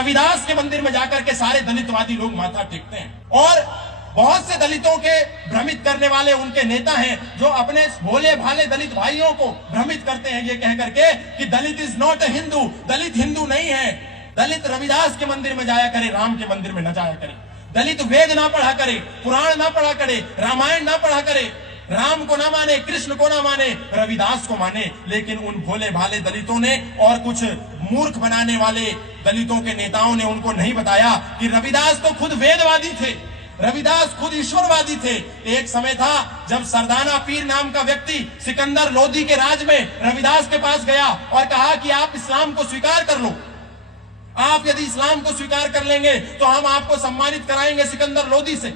रविदास के मंदिर में जाकर के सारे दलितवादी लोग माथा टेकते हैं। और बहुत से दलितों के भ्रमित करने वाले उनके नेता हैं जो अपने भोले भाले दलित भाइयों को भ्रमित करते हैं ये कह करके कि दलित इज नॉट अ हिंदू, दलित हिंदू नहीं है। दलित रविदास के मंदिर में जाया करे, राम के मंदिर में न जाया करे। दलित वेद ना पढ़ा करे, पुराण ना पढ़ा करे, रामायण ना पढ़ा करे, राम को ना माने, कृष्ण को ना माने, रविदास को माने। लेकिन उन भोले भाले दलितों ने और कुछ मूर्ख बनाने वाले दलितों के नेताओं ने उनको नहीं बताया कि रविदास तो खुद वेदवादी थे, रविदास खुद ईश्वरवादी थे। एक समय था जब सरदाना पीर नाम का व्यक्ति सिकंदर लोदी के राज में रविदास के पास गया और कहा कि आप इस्लाम को स्वीकार कर लो, आप यदि इस्लाम को स्वीकार कर लेंगे तो हम आपको सम्मानित कराएंगे सिकंदर लोदी से।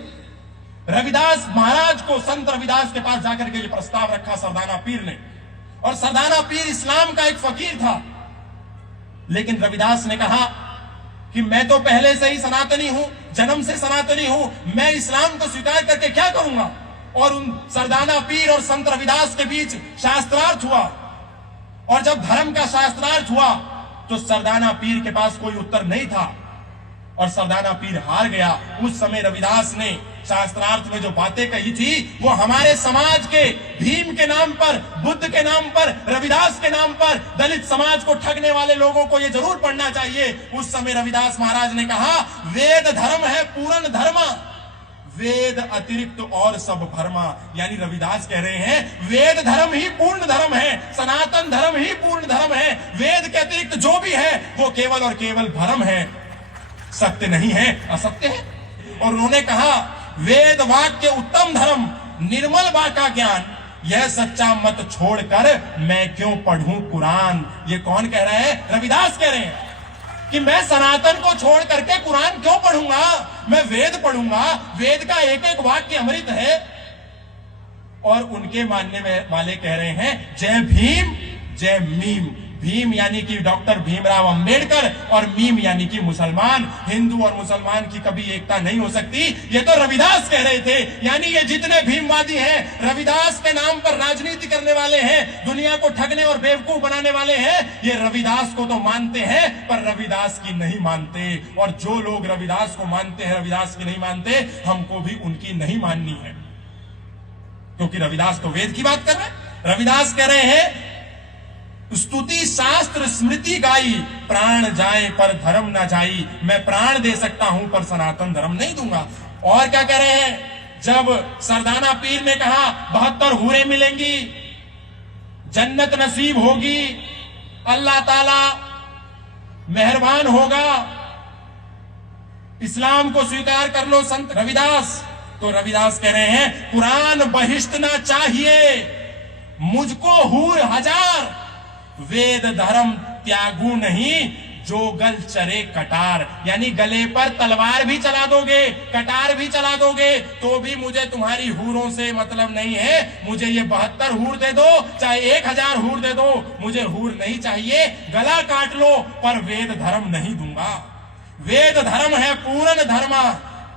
रविदास महाराज को, संत रविदास के पास जाकर के ये प्रस्ताव रखा सरदाना पीर ने। और सरदाना पीर इस्लाम का एक फकीर था, लेकिन रविदास ने कहा कि मैं तो पहले से ही सनातनी हूं, जन्म से सनातनी हूं, मैं इस्लाम को स्वीकार करके क्या करूंगा। और उन सरदाना पीर और संत रविदास के बीच शास्त्रार्थ हुआ। और जब धर्म का शास्त्रार्थ हुआ तो सरदाना पीर के पास कोई उत्तर नहीं था और सरदाना पीर हार गया। उस समय रविदास ने शास्त्रार्थ में जो बातें कही थी वो हमारे समाज के, भीम के नाम पर, बुद्ध के नाम पर, रविदास के नाम पर दलित समाज को ठगने वाले लोगों को ये जरूर पढ़ना चाहिए। उस समय रविदास महाराज ने कहा, वेद धर्म है पूर्ण धर्मा, वेद अतिरिक्त और सब भरमा। यानी रविदास कह रहे हैं वेद धर्म ही पूर्ण धर्म है, सनातन धर्म ही पूर्ण धर्म है, वेद के अतिरिक्त जो भी है वो केवल और केवल भ्रम है, सत्य नहीं है, असत्य है। और उन्होंने कहा वेद वाक्य उत्तम धर्म, निर्मल वाका ज्ञान, यह सच्चा मत छोड़कर मैं क्यों पढ़ूं कुरान। ये कौन कह रहा है? रविदास कह रहे हैं कि मैं सनातन को छोड़ करके कुरान क्यों पढ़ूंगा, मैं वेद पढ़ूंगा, वेद का एक एक वाक्य अमृत है। और उनके मानने वाले कह रहे हैं जय भीम जय मीम। भीम यानी कि डॉक्टर भीमराव अंबेडकर और मीम यानी कि मुसलमान। हिंदू और मुसलमान की कभी एकता नहीं हो सकती, ये तो रविदास कह रहे थे। यानी ये जितने भीमवादी हैं, रविदास के नाम पर राजनीति करने वाले हैं, दुनिया को ठगने और बेवकूफ बनाने वाले हैं, ये रविदास को तो मानते हैं पर रविदास की नहीं मानते। और जो लोग रविदास को मानते हैं, रविदास की नहीं मानते, हमको भी उनकी नहीं माननी है, क्योंकि रविदास तो वेद की बात कर रहे हैं। रविदास कह रहे हैं स्तुति शास्त्र स्मृति गाई, प्राण जाए पर धर्म ना जाई। मैं प्राण दे सकता हूं पर सनातन धर्म नहीं दूंगा। और क्या कह रहे हैं, जब सरदाना पीर ने कहा 72 हूरें मिलेंगी, जन्नत नसीब होगी, अल्लाह ताला मेहरबान होगा, इस्लाम को स्वीकार कर लो संत रविदास, तो रविदास कह रहे हैं कुरान बहिष्ट ना चाहिए, मुझको हूर हजार, वेद धर्म त्यागू नहीं, जो गल चरे कटार। यानी गले पर तलवार भी चला दोगे, कटार भी चला दोगे, तो भी मुझे तुम्हारी हूरों से मतलब नहीं है। मुझे ये 72 हूर दे दो, चाहे 1000 हूर दे दो, मुझे हूर नहीं चाहिए। गला काट लो पर वेद धर्म नहीं दूंगा। वेद धर्म है पूर्ण धर्मा,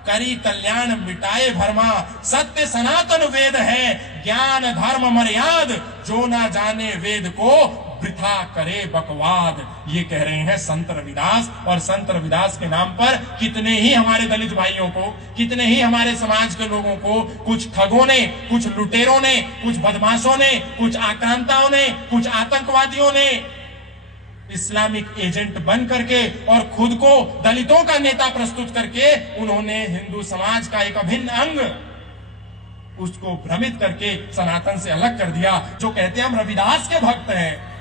करी कल्याण मिटाए भरमा, सत्य सनातन वेद है, ज्ञान धर्म मर्याद, जो ना जाने वेद को वृथा करे बकवाद। ये कह रहे हैं संत रविदास। और संत रविदास के नाम पर कितने ही हमारे दलित भाइयों को, कितने ही हमारे समाज के लोगों को कुछ ठगों ने, कुछ लुटेरों ने, कुछ बदमाशों ने, कुछ आक्रांताओं ने, कुछ आतंकवादियों ने इस्लामिक एजेंट बन करके और खुद को दलितों का नेता प्रस्तुत करके उन्होंने हिंदू समाज का एक अभिन्न अंग उसको भ्रमित करके सनातन से अलग कर दिया। जो कहते हैं हम रविदास के भक्त हैं,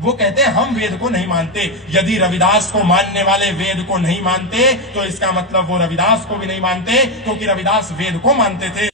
वो कहते हैं हम वेद को नहीं मानते। यदि रविदास को मानने वाले वेद को नहीं मानते तो इसका मतलब वो रविदास को भी नहीं मानते, क्योंकि रविदास वेद को मानते थे।